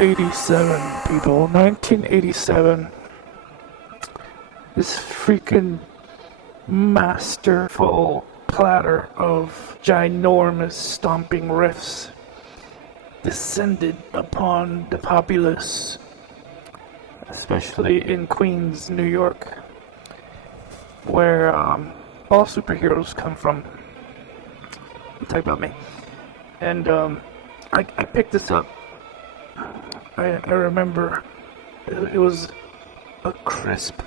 ...1987, people. 1987. This freaking masterful platter of ginormous stomping riffs descended upon the populace, especially in Queens, New York, where all superheroes come from. Talk about me. And I picked this up. I remember it was a crisp,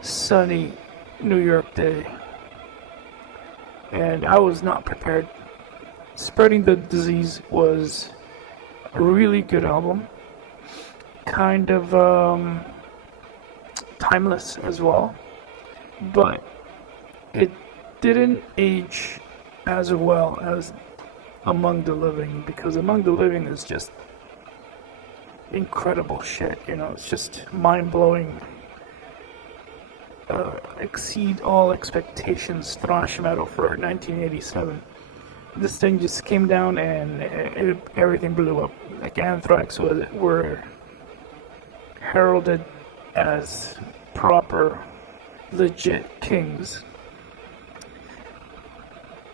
sunny New York day, and I was not prepared. Spreading the Disease was a really good album, kind of timeless as well, but it didn't age as well as Among the Living, because Among the Living is just incredible shit, you know. It's just mind-blowing, exceed all expectations thrash metal for 1987. This thing just came down and everything blew up. Like Anthrax were heralded as proper, legit kings,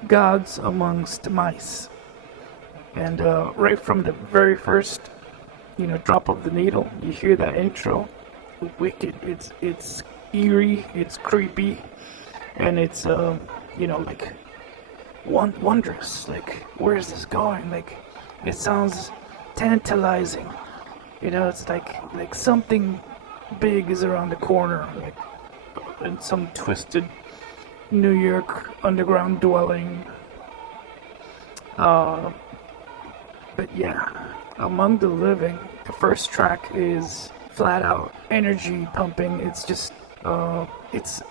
gods amongst mice. And right from the very first, drop of the needle, you hear that intro. Wicked. It's eerie. It's creepy, and it's like wondrous. Like, where is this going? Like, it sounds tantalizing. It's like something big is around the corner, like in some twisted New York underground dwelling. But yeah, Among the Living, the first track is flat out energy pumping. It's just, it's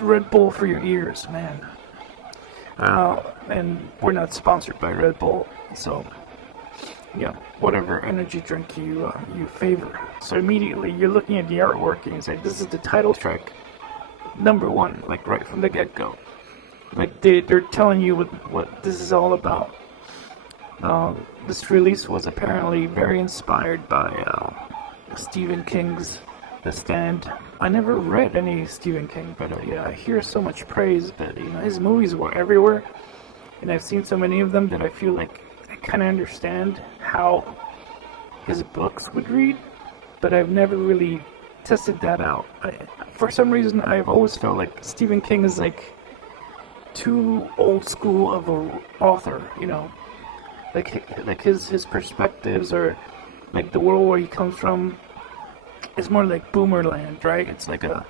Red Bull for your ears, man. And we're not sponsored by Red Bull, so yeah, whatever energy drink you favor. So immediately you're looking at the artwork and you say, this is the title track, number one, like right from the get-go. Like they're telling you what this is all about. This release was apparently very inspired by Stephen King's The Stand. I never read any Stephen King, but I hear so much praise. But his movies were everywhere, and I've seen so many of them that I feel like I kind of understand how his books would read, but I've never really tested that out. For some reason, I've always felt like Stephen King is like too old school of an author, like his perspectives, or like the world where he comes from is more like Boomerland, right? It's like I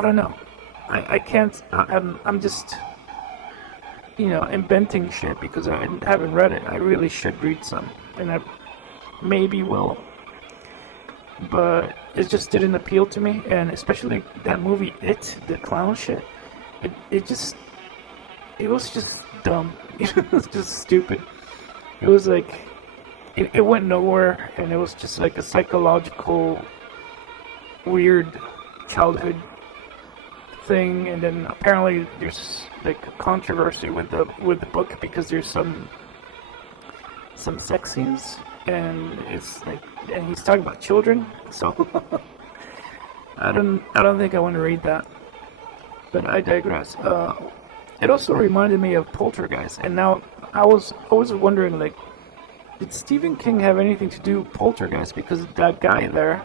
don't know. I can't. I'm just inventing shit because I haven't read it. I really should read some, and I maybe will. But it just didn't appeal to me, and especially that movie, It, the clown shit. It was just dumb. It was just stupid. It was like, it went nowhere, and it was just like a psychological, weird childhood thing. And then apparently there's like a controversy with the book because there's some sex scenes, and it's like, and he's talking about children. So I don't think I want to read that. But I digress. It also reminded me of Poltergeist, and now I was wondering, like, did Stephen King have anything to do with Poltergeist? Because that guy there,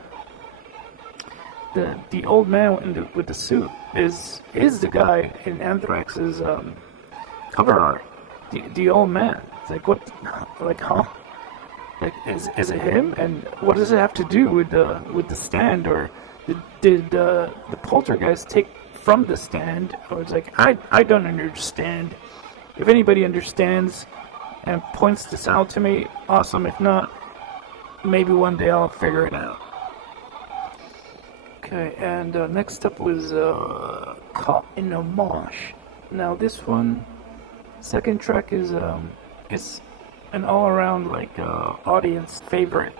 the old man with the suit, is the guy in Anthrax's cover art. The old man. It's like, what? Like, huh? Like, is it him? And what does it have to do with the Stand? Or did the Poltergeist take from the Stand? Or it's like, I don't understand. If anybody understands and points this out to me, awesome. If not, maybe one day I'll figure it out. Okay, and next up was Caught in a Mosh. Now this one, second track is an all-around like audience favorite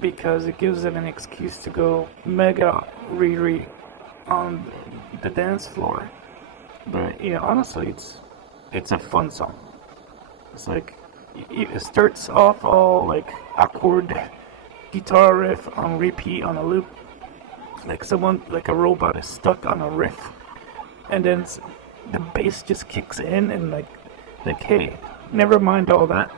because it gives them an excuse to go mega Riri on the dance floor. But honestly, it's a fun song. It's like it starts off all like awkward guitar riff on repeat on a loop, like someone like a robot is stuck on a riff, and then the bass just kicks in and like hey, never mind all that.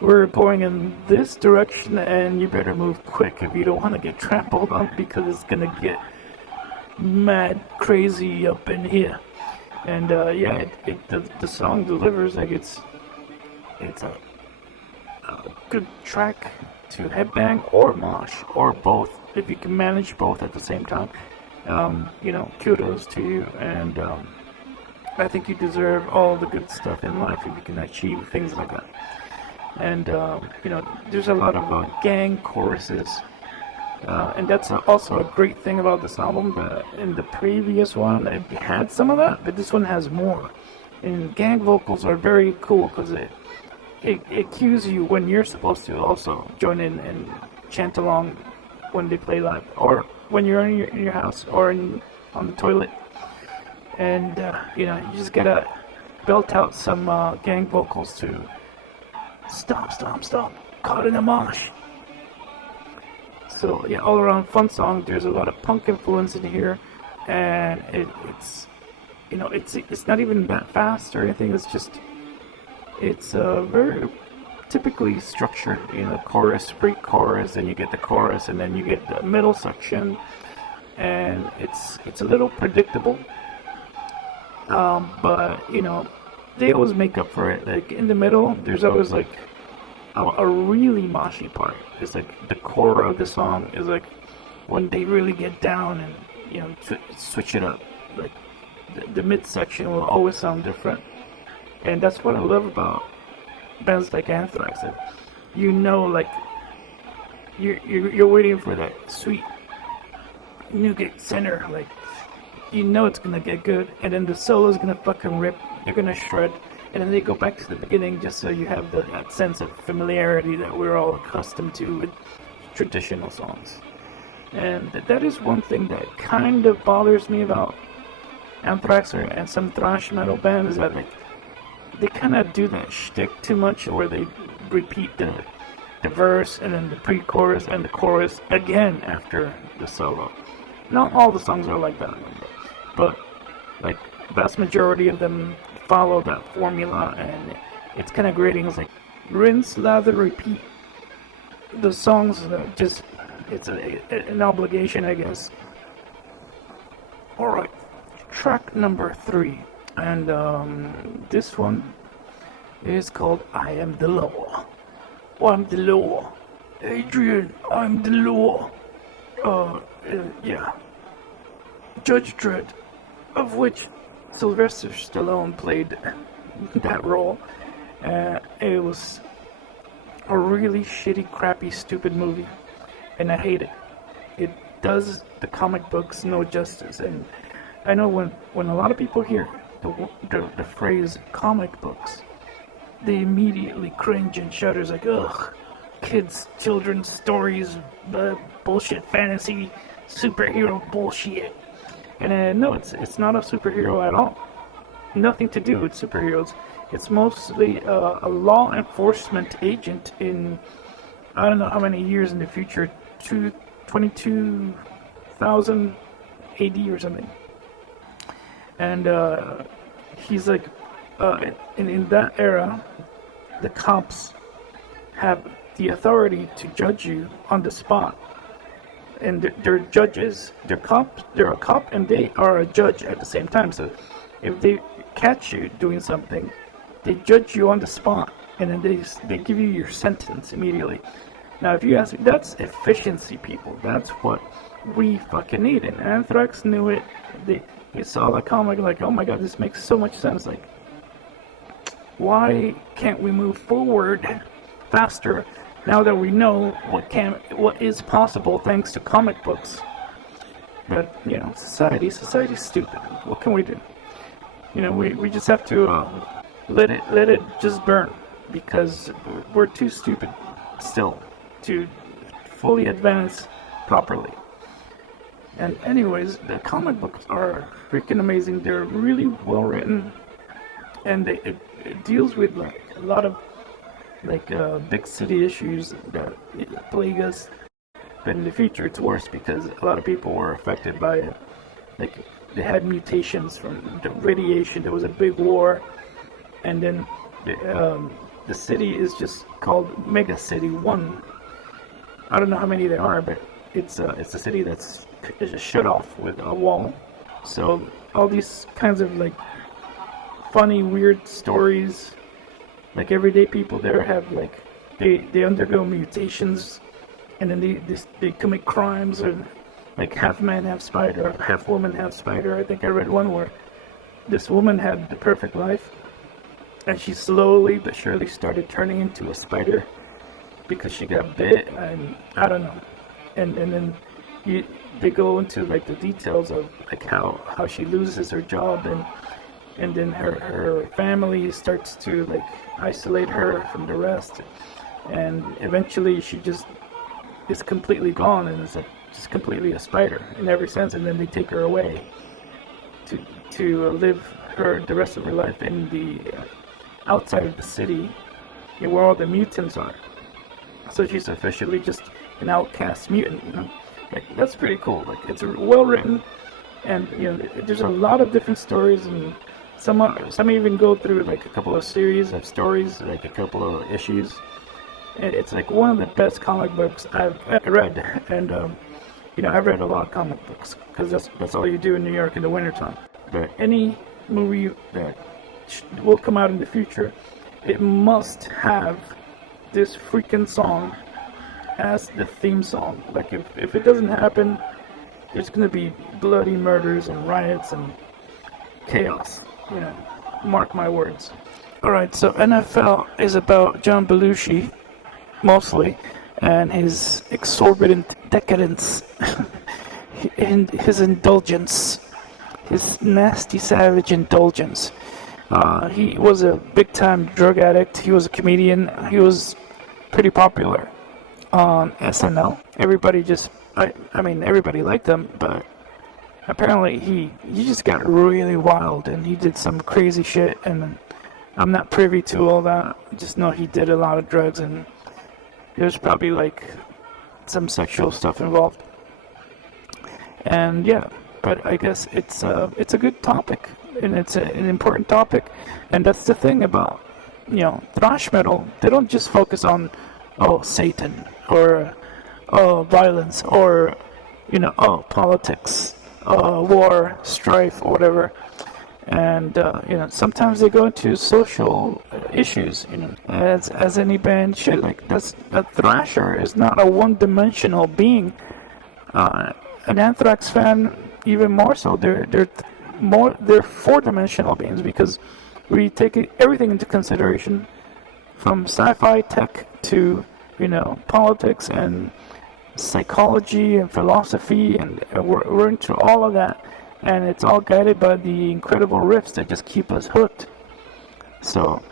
We're going in this direction, and you better move quick if you don't want to get trampled on because it's gonna get mad crazy up in here. And the song delivers like it's a good track to headbang or mosh or both if you can manage both at the same time. Kudos to you, and I think you deserve all the good stuff in life if you can achieve things like that. And there's a lot of gang choruses, and that's also a great thing about this album. But in the previous one, it had some of that, but this one has more. And gang vocals are very cool because it cues you when you're supposed to also join in and chant along when they play live, or when you're in your house or on the toilet. And you just gotta belt out some gang vocals to stop, caught in a mosh. So yeah, all around fun song. There's a lot of punk influence in here, and it's not even that fast or anything. It's very typically structured. Chorus, pre-chorus, then you get the chorus, and then you get the middle section, and it's a little predictable. But they always make up for it. Like in the middle, there's always like a really moshy part. It's like the core of the song is like when they really get down and switch it up. Like the midsection will always sound different, and that's what I love about bands like Anthrax. That like you're waiting for that sweet nougat center, like it's gonna get good, and then the solo's gonna fucking rip. They're gonna shred, and then they go back to the beginning just so you have that sense of familiarity that we're all accustomed to with traditional songs. And that is one thing that kind of bothers me about Anthrax and some thrash metal bands, is that they kind of do that shtick too much, where they repeat the verse and then the pre-chorus and the chorus again after the solo. Not all the songs are like that, but like vast majority of them follow that formula, and it's kind of grating. It's like rinse, lather, repeat. The songs it's an obligation, I guess. Alright, track number 3, and this one is called I Am the Law. I'm the law. Adrian, I'm the law. Yeah. Judge Dredd, of which Sylvester Stallone played that role. It was a really shitty, crappy, stupid movie, and I hate it. It does the comic books no justice, and I know when a lot of people hear the phrase comic books, they immediately cringe and shudders like, ugh, kids, children's stories, bullshit fantasy, superhero bullshit. And no, it's not a superhero at all. Nothing to do with superheroes. It's mostly a law enforcement agent in, I don't know how many years in the future, 22,000 AD or something. And he's like, in that era, the cops have the authority to judge you on the spot. And they're judges, they're a cop, and they are a judge at the same time. So if they catch you doing something, they judge you on the spot, and then they give you your sentence immediately. Now, if you ask me, that's efficiency, people. That's what we fucking need. And Anthrax knew it. They saw the comic like, oh my god, this makes so much sense. Like, why can't we move forward faster now that we know what is possible thanks to comic books? But society's stupid. What can we do? We just have to let it just burn. because we're too stupid still to fully advance properly. And anyways, the comic books are freaking amazing. They're really well written, and it deals with like a lot of like big city issues that plague us. But in the future, it's worse because a lot of people were affected by it. Like they had mutations from the radiation. There was a big war, and then the city is just called Mega City 1. I don't know how many there are, but it's a city that's just shut off with a wall. So all these kinds of like funny, weird stories. Like everyday people there have like they undergo mutations, and then they commit crimes, and like half man, half spider, half woman, half spider. I think I read one where this woman had the perfect life, and she slowly but surely started turning into a spider because she got bit, and I don't know. And then they go into like the details of like how she loses her job, and then her family starts to like isolate her from the rest, and eventually she just is completely gone and is just completely a spider in every sense. And then they take her away to live the rest of her life in the outside of the city, where all the mutants are. So she's officially just an outcast mutant. You know? Like that's pretty cool. Like it's well written, and there's a lot of different stories, and some even go through like a couple of series of stories, like a couple of issues. And it's like one of the best comic books I've ever read. And I've read a lot of comic books because that's all you do in New York in the wintertime. But any movie that will come out in the future, it must have this freaking song as the theme song. Like if it doesn't happen, there's gonna be bloody murders and riots and chaos. Mark my words. Alright, so NFL is about John Belushi, mostly, and his exorbitant decadence, and his indulgence, his nasty, savage indulgence. He was a big-time drug addict. He was a comedian. He was pretty popular on SNL. Everybody everybody liked him, but apparently he just got really wild, and he did some crazy shit, and I'm not privy to all that. I just know he did a lot of drugs, and there's probably like some sexual stuff involved. And yeah, but I guess it's a good topic, and it's an important topic, and that's the thing about thrash metal. They don't just focus on Satan or violence or politics, war, strife, or whatever. And sometimes they go into social issues, as any band should. Like a thrasher is not a one-dimensional being. An Anthrax fan, even more so. They're four-dimensional beings, because we take everything into consideration, from sci-fi tech to politics and psychology and philosophy, and we're into all of that. And it's all guided by the incredible riffs that just keep us hooked. So,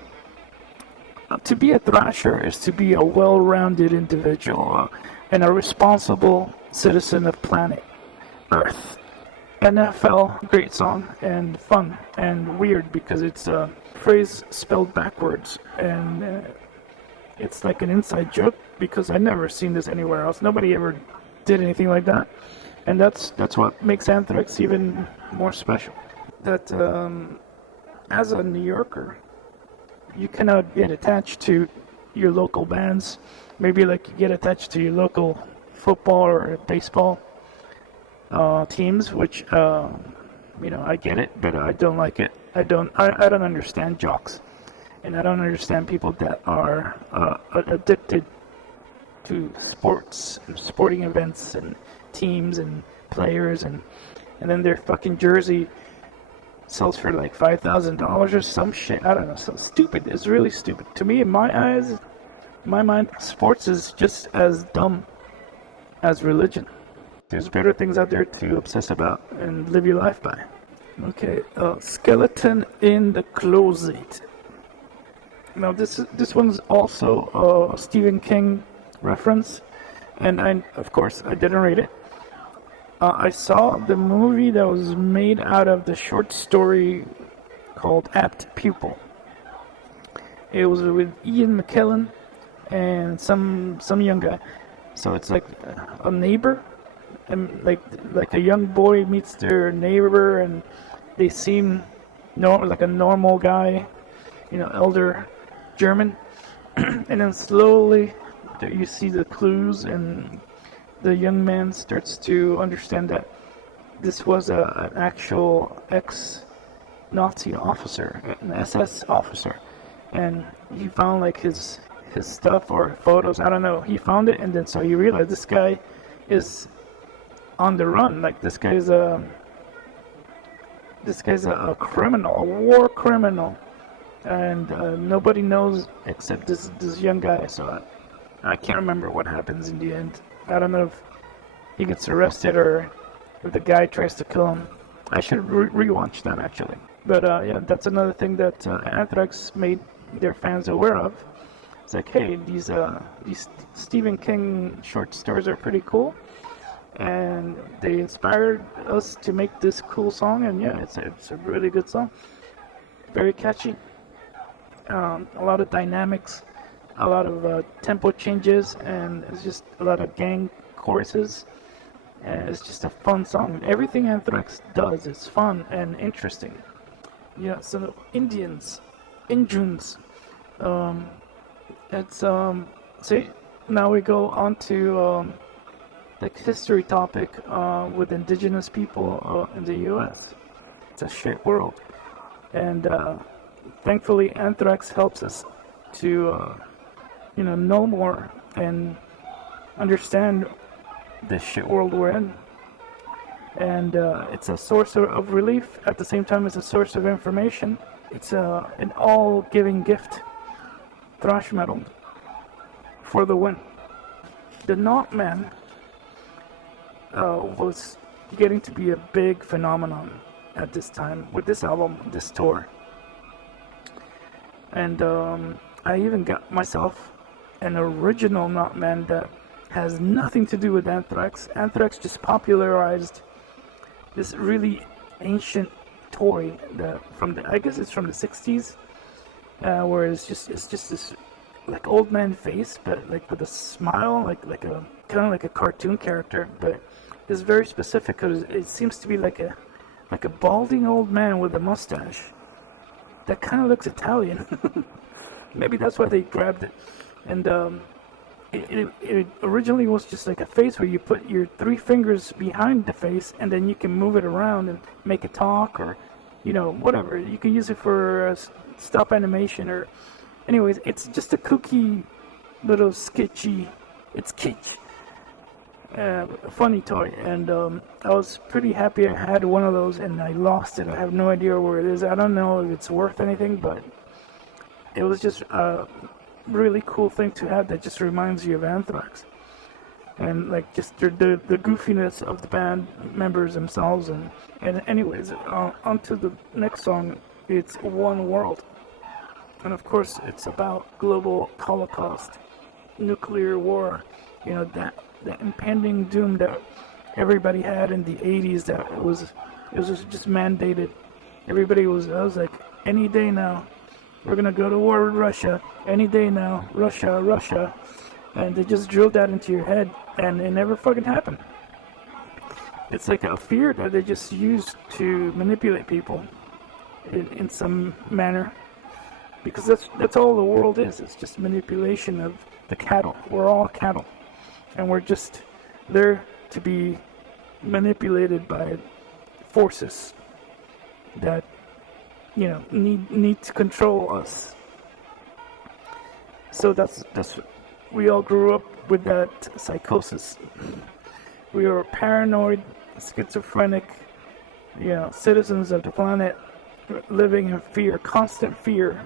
to be a thrasher is to be a well-rounded individual and a responsible citizen of planet Earth. NFL, great song, and fun, and weird because it's a phrase spelled backwards, and it's like an inside joke because I've never seen this anywhere else. Nobody ever did anything like that. And that's what makes Anthrax even more special. That as a New Yorker, you cannot get attached to your local bands. Maybe like you get attached to your local football or baseball teams, which I get it, but I don't like it. I don't understand jocks, and I don't understand people that are addicted to sports and sporting events and teams and players, and then their fucking jersey sells for like $5,000 or some shit. I don't know, so stupid. It's really stupid. To me, in my eyes, in my mind, sports is just as dumb as religion. There's better things out there to obsess about and live your life by. Okay, skeleton in the closet. Now this one's also a Stephen King reference, and of course I didn't read it. I saw the movie that was made out of the short story called Apt Pupil. It was with Ian McKellen and some young guy. So it's like a neighbor, and like a young boy meets their neighbor, and they seem like a normal guy, elder German, and then slowly you see the clues, and the young man starts to understand that this was an actual ex-Nazi officer, an SS officer, and he found like his stuff or photos. I don't know. He found it, and then so he realized this guy is on the run. Like this guy's a criminal, a war criminal, and nobody knows except this young guy. So I can't remember what happens in the end. I don't know if he gets arrested or if the guy tries to kill him. I should rewatch that actually. But yeah, that's another thing that Anthrax made their fans aware of. It's like, hey, these Stephen King short stories are pretty cool, and they inspired us to make this cool song. And yeah, it's a really good song, very catchy. A lot of dynamics, a lot of tempo changes, and it's just a lot of gang choruses. And it's just a fun song. Everything Anthrax does is fun and interesting. Yeah, so Indians. It's see, now we go on to the history topic with indigenous people in the U.S. It's a shit world, and thankfully Anthrax helps us to know more and understand the shit world we're in. And it's a source of relief. At the same time, it's a source of information. It's an all-giving gift. Thrash metal for the win. The Knotman was getting to be a big phenomenon at this time with this album, this tour. And I even got myself an original Knotman that has nothing to do with Anthrax. Anthrax just popularized this really ancient toy I guess it's from the 60s, where it's just this like old man face, but like with a smile, like a kind of like a cartoon character, but it's very specific because it seems to be like a balding old man with a mustache that kind of looks Italian. Maybe that's why they grabbed it. And it originally was just like a face where you put your 3 fingers behind the face, and then you can move it around and make it talk, or whatever. You can use it for stop animation, or anyways, it's just a kooky little sketchy, it's kitsch, funny toy. And I was pretty happy I had one of those, and I lost it. I have no idea where it is. I don't know if it's worth anything, but it was just really cool thing to have that just reminds you of Anthrax, and like just the goofiness of the band members themselves. And anyways, on to the next song. It's One World, and of course it's about global holocaust, nuclear war, that impending doom that everybody had in the 80s. That it was just mandated. I was like, any day now we're gonna go to war with Russia. Any day now, Russia. And they just drilled that into your head, and it never fucking happened. It's like a fear that they just used to manipulate people in some manner. Because that's all the world is. It's just manipulation of the cattle. We're all cattle. And we're just there to be manipulated by forces that need to control us. So that's we all grew up with that psychosis. We are paranoid, schizophrenic, citizens of the planet, living in fear, constant fear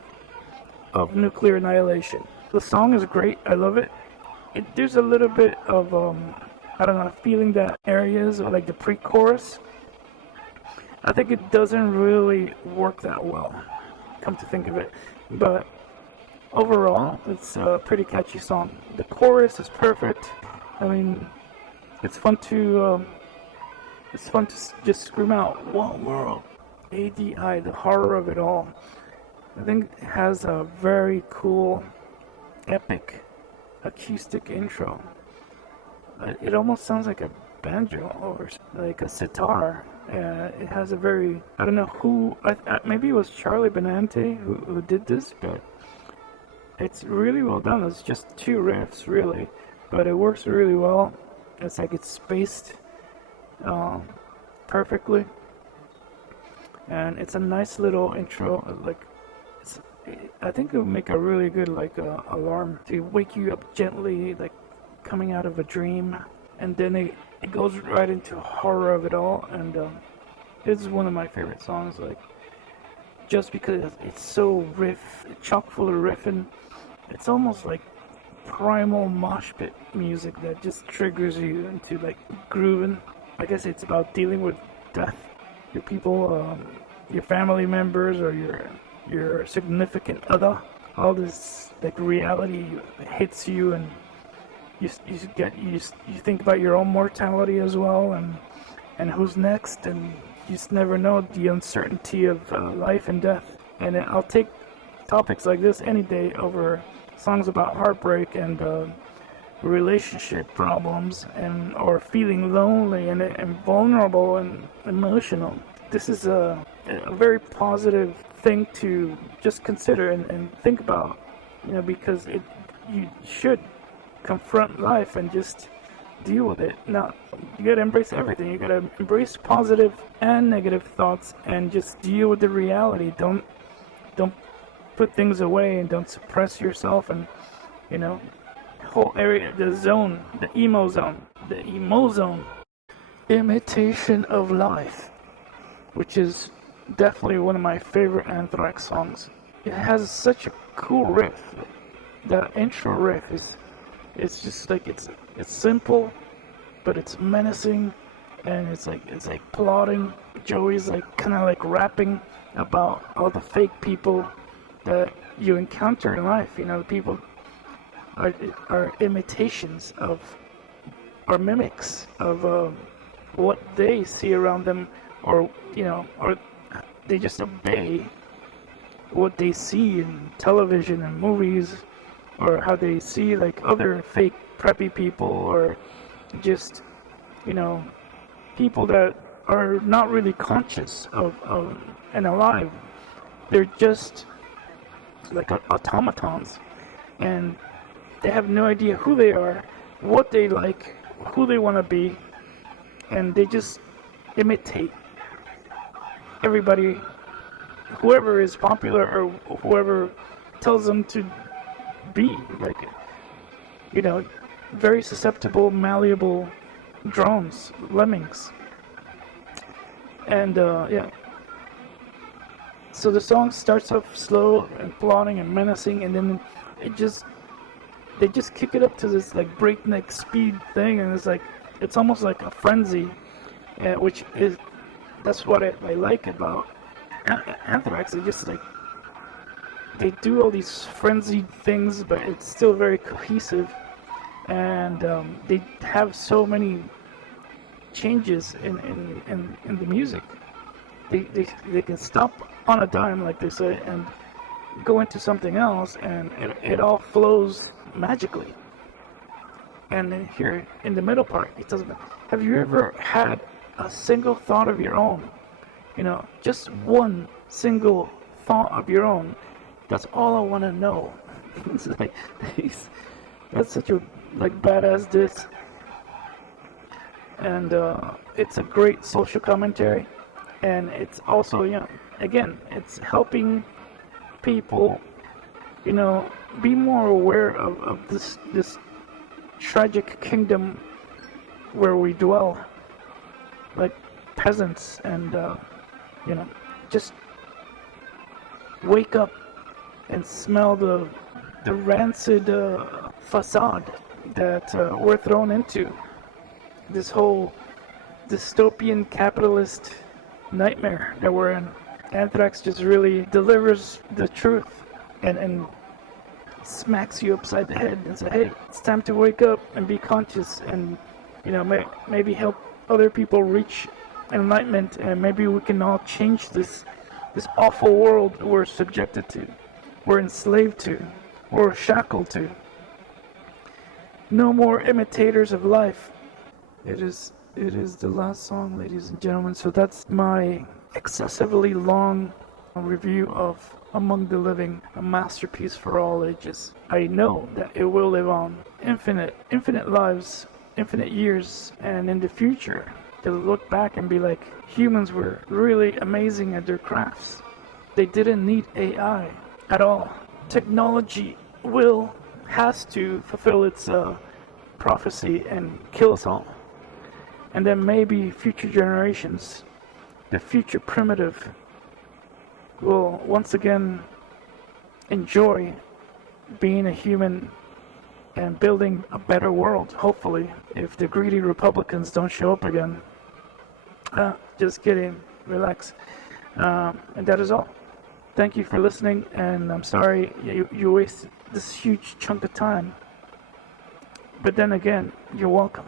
of nuclear annihilation. The song is great. I love it. There's a little bit of feeling that areas like the pre-chorus. I think it doesn't really work that well, come to think of it. But overall, it's a pretty catchy song. The chorus is perfect. I mean, it's fun to just scream out, "One world, ADI," the horror of it all. I think it has a very cool, epic, acoustic intro. It almost sounds like a banjo or like a sitar. It has a very, I don't know who, maybe it was Charlie Benante who did this, but it's really well done. It's just two riffs, really, but it works really well. It's like it's spaced perfectly, and it's a nice little intro. Like, I think it would make a really good alarm to wake you up gently, like coming out of a dream, and then it goes right into horror of it all. And it's one of my favorite songs, like just because it's so chock full of riffing. It's almost like primal mosh pit music that just triggers you into like grooving. I guess it's about dealing with death. Your people, your family members, or your significant other. All this like reality hits you, and you think about your own mortality as well, and who's next, and you just never know, the uncertainty of life and death. And I'll take topics like this any day over songs about heartbreak and relationship problems, or feeling lonely and vulnerable and emotional. This is a very positive thing to just consider and think about, because you should confront life and just deal with it. Now, you gotta embrace everything. You gotta embrace positive and negative thoughts and just deal with the reality. Don't put things away, and don't suppress yourself, and whole area, the emo zone, imitation of life, which is definitely one of my favorite Anthrax songs. It has such a cool riff. The intro riff it's just like it's simple, but it's menacing, and it's like plotting. Joey's like kind of like rapping about all the fake people that you encounter in life. The people are imitations of, or mimics of what they see around them, or they just obey what they see in television and movies, or how they see like other fake preppy people, or just people that are not really conscious of and alive. They're just like automatons, and they have no idea who they are, what they like, who they want to be, and they just imitate everybody, whoever is popular or whoever tells them to be. Like, very susceptible, malleable drones, lemmings. And yeah. So the song starts off slow and plotting and menacing, and then they just kick it up to this like breakneck speed thing, and it's almost like a frenzy, that's what I like about Anthrax. They do all these frenzied things, but it's still very cohesive, and they have so many changes in the music. They can stop on a dime, like they say, and go into something else, and it all flows magically. And then here in the middle part, it says, have you ever had a single thought of your own? Just one single thought of your own. That's all I want to know. It's like, that's such a badass diss. And it's a great social commentary, and it's also, again, it's helping people, be more aware of this tragic kingdom where we dwell, like peasants, and just wake up and smell the rancid facade that we're thrown into. This whole dystopian capitalist nightmare that we're in. Anthrax just really delivers the truth, and smacks you upside the head and says, hey, it's time to wake up and be conscious and, maybe help other people reach enlightenment, and maybe we can all change this awful world we're subjected to, we're enslaved to, we're shackled to. No more imitators of life. It is the last song, ladies and gentlemen. So that's my excessively long review of Among the Living, a masterpiece for all ages. I know that it will live on infinite lives, infinite years, and in the future they'll look back and be like, humans were really amazing at their crafts. They didn't need AI at all. Technology has to fulfill its prophecy and kill us all. And then maybe future generations, the future primitive, will once again enjoy being a human and building a better world, hopefully, if the greedy Republicans don't show up again. Just kidding, relax. And that is all. Thank you for listening, and I'm sorry you wasted this huge chunk of time. But then again, you're welcome.